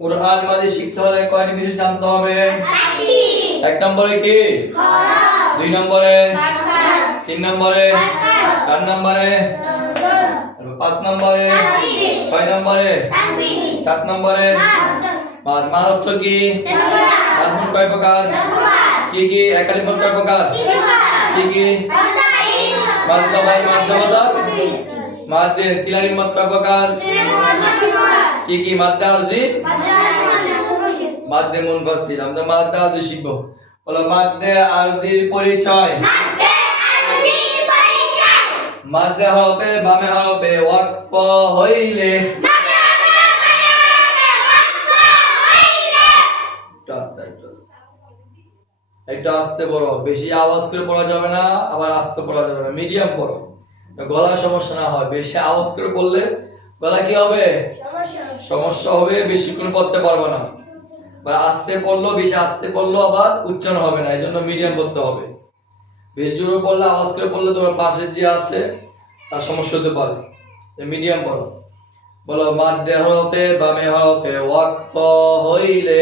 কোরআন মাজিদ শিখতে হলে কয়টি কিছু জানতে হবে? এক নম্বরে কি? দুই নম্বরে, তিন নম্বরে, চার নম্বরে, পাঁচ নম্বরে, ছয় নম্বরে, সাত নম্বরে। মাদ অর্থ কি? মাদ কয় প্রকার? কি কি? একালিফ মোট কয় প্রকার? কি কি? মাদ তবাই, মাদ দেবতা, মাদ তিলারি মোট কয় প্রকার? কি কি? মাদ আরজি, মাদ মুনফাসিল। আমরা মাদ আরজি শিখবো। বলো মাদ আরজির পরিচয়। মাদ হরফে বামে হরফে ওয়াকফ হইলে একটু আস্তে পড়ো, বেশি আওয়াজ করে পড়া যাবে না, আবার আস্তে পড়া যাবে না, মিডিয়াম পড়ো, গলার সমস্যা না হয়। বেশি আওয়াজ করে পড়লে গলা কি হবে? সমস্যা হবে, বেশি করে পড়তে পারবে না। বা আস্তে পড়লো, বেশি আস্তে পড়লো আবার উচ্চারণ হবে না, এই জন্য মিডিয়াম পড়তে হবে। বেশি জোরে পড়লে, আওয়াজ করে পড়লে তোমার পাশে যে আছে তার সমস্যা হতে পারে। মিডিয়াম পড়ো। বলো মাদ হরফে বামে হরফে ওয়াকফ হইলে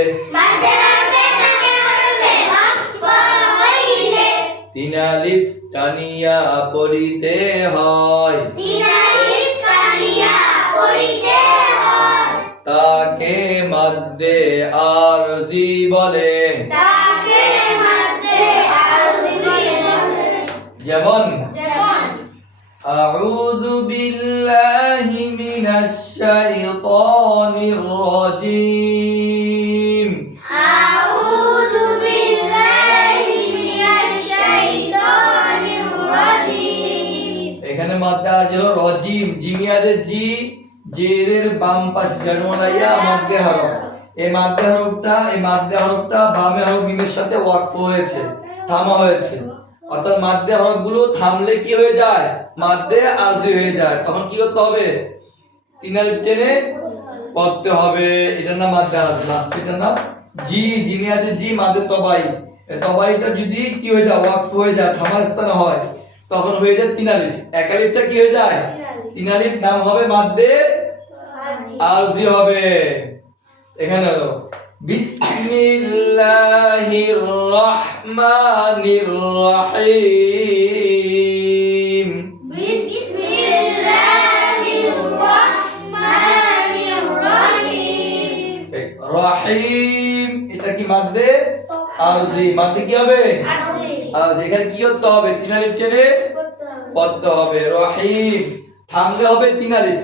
তিন আলিফ টানিয়া পড়িতে হয়, তাকে মাদ্দে আরজি বলে। যেমন আউযু বিল্লাহি মিনাশ শাইতানির রাজিম। এখানে মাদ্দা হলো রাজিম, জিমিয়াদের জি, জেরের বাম পাশে জজমালাইয়া মাদ্দে হরফ। এই মাদ্দে হরফটা বামে হরফ মিমের সাথে ওয়াকফ হয়েছে, থামা হয়েছে। অর্থাৎ মাদ্দে হরফগুলো থামলে কি হয়ে যায়? মাদ্দে আরজি হয়ে যায়। তখন কি করতে হবে? তিন আলিফ টেনে পড়তে হবে। এটার নাম মাদ্দে আরজি। লাস্ট এটার নাম জি, জিমিয়াদের জি, মাদ্দে তবাই। এই তবাইটা যদি কি হয়ে যায়? ওয়াকফ হয়ে যায়, থামার স্থানে হয়, তখন হয়ে যায় তিন আলিফ। এক আলিফটা কি হয়ে যায়? তিন আলিফ, নাম হবে মাদ্দে আরজি হবে। এখানে হলো বিসমিল্লাহির রহমানির রহিম। রহিম এটা কি মাদ্দে আরজি। মাদ্দে কি হবে? আরজি। এখানে কি করতে হবে? তিন আলিফ টেনে পড়তে হবে। রহিম থামলে হবে তিন আলিফ।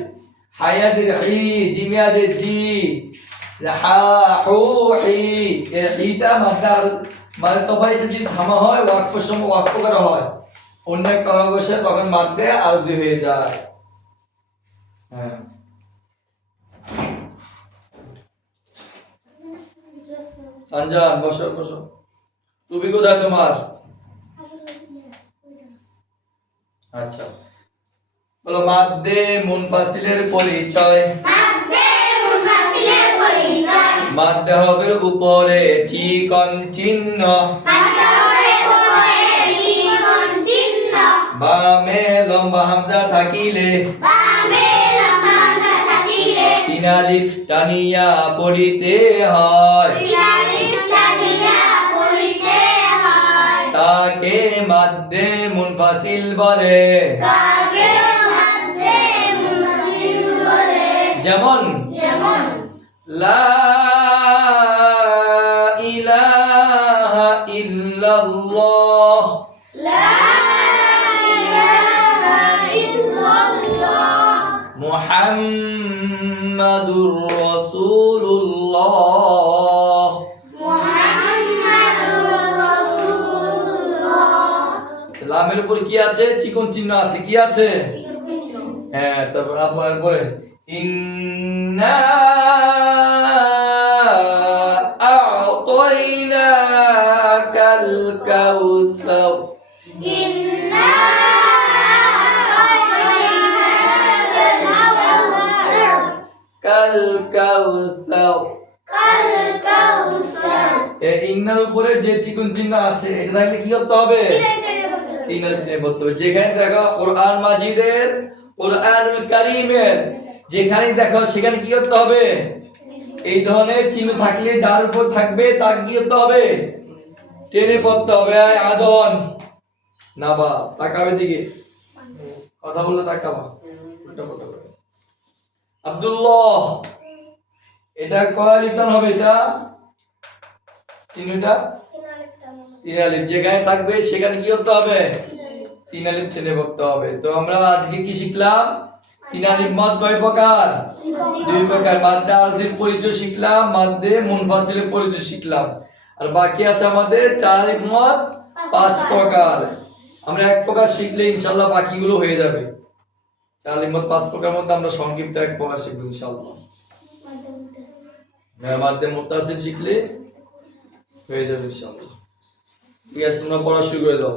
হায়াজের হি, জিমিয়াদের জি, হা হু হি। এই হিটা মাদ্দে তবাইতে যদি থামা হয়, ওয়াকফের সময় ওয়াকফ করা হয়, অন্য একটা হরফ বসে, তখন মাদ্দে আরজি হয়ে যায়। হ্যাঁ, সঞ্জান বসো বসো। তুমি কোথায় তোমার? আচ্ছা, বলো মাদ্দে মুনফাসিলের পরিচয়। মাদ্দে হরফের উপরে ঠিকন চিহ্ন, বামে লম্বা হামজা থাকিলে তিন আলিফ টানিয়া পড়িতে হয়, তাকে মাদ্দে মুনফাসিল বলে। যেমন লা ইলাহা ইল্লাল্লাহ, মুহাম্মাদুর রাসূলুল্লাহ। লামের উপর কি আছে? চিকন চিহ্ন আছে। কি আছে? হ্যাঁ, তারপর আপনার পরে ইন্না আ'তাইনাকাল কাউসার। কাল কাউসার। এই ইন্নার উপরে যে চিকন চিহ্ন আছে, এটা থাকলে কি করতে হবে? তিন আলিফ টেনে পড়তে হবে। যেখানে দেখো কোরআন মাজিদের, কোরআনুল কারীমের যেখানে দেখো সেখানে কি করতে হবে? এই ধরনের চিহ্ন থাকলে যার উপর থাকবে তাকে কি করতে হবে? টেনে পড়তে হবে। আদন না বা তাকাবে দিকে, কথা বললে তাকাবা। উল্টা পাল্টা করে। আব্দুল্লাহ, এটা কয় আলিফ টান হবে? এটা চিহ্নটা 3 আলিফ যেখানে থাকবে সেখানে কি করতে হবে? 3 আলিফ টেনে পড়তে হবে। তো আমরা আজকে কি শিখলাম? 3 আলিফ মদ কয় প্রকার? 2 প্রকার। মাদ্দে আরজির পরিচয় শিখলাম, মাদ্দে মুনফাসিলের পরিচয় শিখলাম। আর বাকি আছে আমাদের 4 আলিফ মদ 5 প্রকার। আমরা 1 প্রকার শিখলে ইনশাআল্লাহ বাকিগুলো হয়ে যাবে। 4 আলিফ মদ 5 প্রকার মধ্যে আমরা সংক্ষিপ্ত 1 প্রকার শিখব ইনশাআল্লাহ। মাদ্দে মুত্তাসিল শিখলে হয়ে যাবে ইনশাআল্লাহ। ঠিক আছে, তোমরা পড়া শুরু করে দাও।